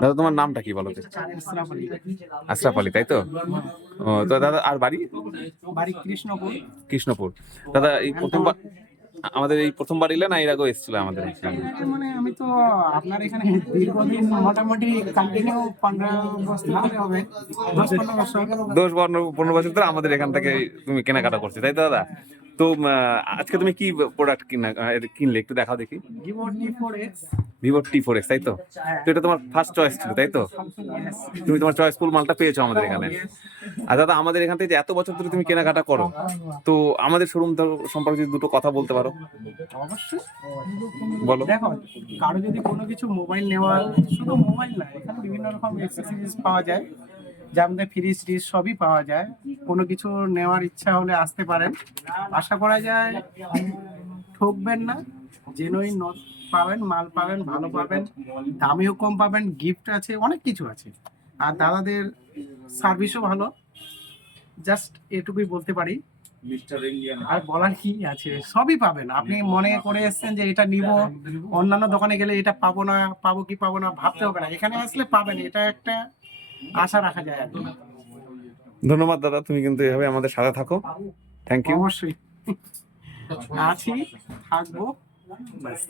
দাদা তোমার নামটা কি বলো তো? আশরাফ আলী। আশরাফ আলী, তাই তো? ও তো দাদা, আর বাড়ি? বাড়ি কৃষ্ণপুর। কৃষ্ণপুর। দাদা এই প্রথমবার আমাদের এই প্রথমবার এলে না এর আগেও এসেছিল আমাদের এখানে? মানে আমি তো আপনার এখানে দীর্ঘদিন মোটামুটি কন্টিনিউ 15 বছর ধরে হবে, 10-15 বছর। 10-15 বছর ধরে আমাদের এখান থেকে তুমি কেনাকাটা করছো, তাই তো দাদা? তো আজকে তুমি কি প্রোডাক্ট কিনলে একটু দেখাও দেখি। Vivo T4X। ভিভো T4X, তাই তো? তো এটা তোমার ফার্স্ট চয়েস ছিল, তাই তো? Yes. তুমি তোমার চয়েসফুল মালটা পেয়েছো আমাদের এখানে। Yes. আর দাদা আমাদের এখান থেকে যে এত বছর ধরে তুমি কেনাকাটা করো, তো আমাদের শোরুম সম্পর্কে যদি দুটো কথা বলতে পারো। অবশ্যই। বলো। দেখো, কারো যদি কোনো কিছু মোবাইল নেওয়ার, শুধু মোবাইল না, এখানে বিভিন্ন রকম অ্যাক্সেসরিজ পাওয়া যায়, যার মধ্যে ফ্রিজ ট্রিজ সবই পাওয়া যায়। কোনো কিছু নেওয়ার ইচ্ছা হলে আসতে পারেন। আশা করা যায় ঠকবেন না, জেনুইন পাবেন, মাল পাবেন, ভালো পাবেন, দামেও কম পাবেন, গিফট আছে, অনেক কিছু আছে। আর দাদাদের সার্ভিসও ভালো। জাস্ট এটুকুই বলতে পারি। আর বলার কি আছে, সবই পাবেন। আপনি মনে করে এসেছেন যে এটা নিব, অন্যান্য দোকানে গেলে এটা পাবো না, পাবো কি পাবো না ভাবতে হবে না, এখানে আসলে পাবেন, এটা একটা আশা রাখা যায় আর কি। ধন্যবাদ দাদা, তুমি কিন্তু এভাবে আমাদের সাথে থাকো। Thank you. অবশ্যই আছি, থাকবো, ব্যাস।